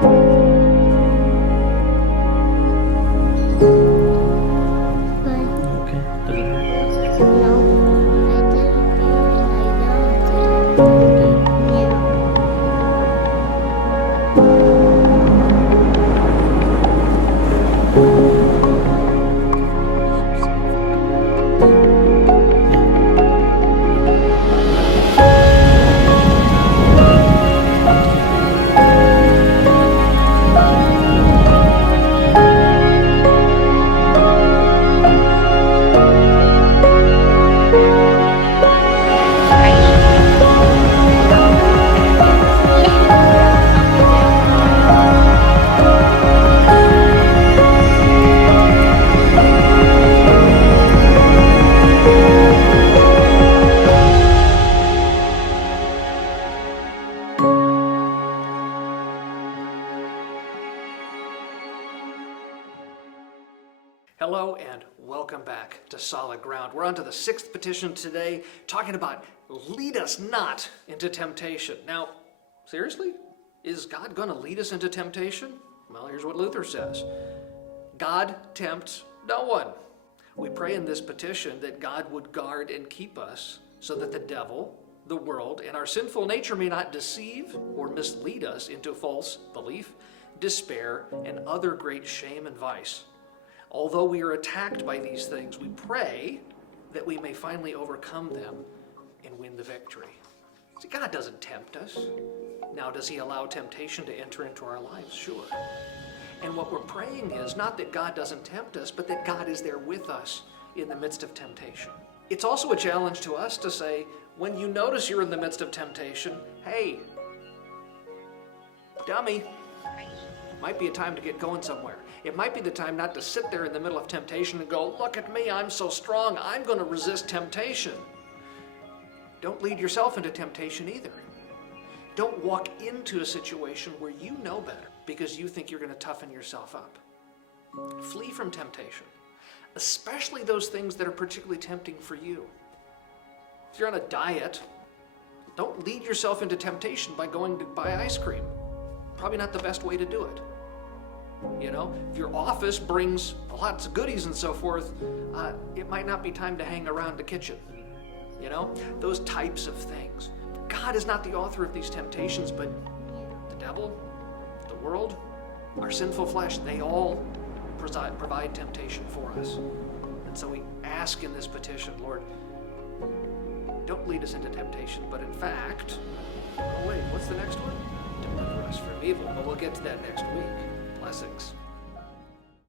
Okay. Does it hurt? No, I didn't feel it. I don't. Okay. Yeah. Hello and welcome back to Solid Ground. We're on to the 6th petition today, talking about lead us not into temptation. Now, seriously? Is God going to lead us into temptation? Well, here's what Luther says. God tempts no one. We pray in this petition that God would guard and keep us so that the devil, the world, and our sinful nature may not deceive or mislead us into false belief, despair, and other great shame and vice. Although we are attacked by these things, we pray that we may finally overcome them and win the victory. See, God doesn't tempt us. Now, does He allow temptation to enter into our lives? Sure. And what we're praying is not that God doesn't tempt us, but that God is there with us in the midst of temptation. It's also a challenge to us to say, when you notice you're in the midst of temptation, hey, dummy, might be a time to get going somewhere. It might be the time not to sit there in the middle of temptation and go, look at me, I'm so strong, I'm going to resist temptation. Don't lead yourself into temptation either. Don't walk into a situation where you know better because you think you're going to toughen yourself up. Flee from temptation, especially those things that are particularly tempting for you. If you're on a diet, don't lead yourself into temptation by going to buy ice cream. Probably not the best way to do it. You know, if your office brings lots of goodies and so forth, it might not be time to hang around the kitchen. You know, those types of things. God is not the author of these temptations, but the devil, the world, our sinful flesh, they all provide temptation for us. And so we ask in this petition, Lord, don't lead us into temptation, but in fact, oh wait, what's the next one? Deliver us from evil. But we'll get to that next week. Blessings.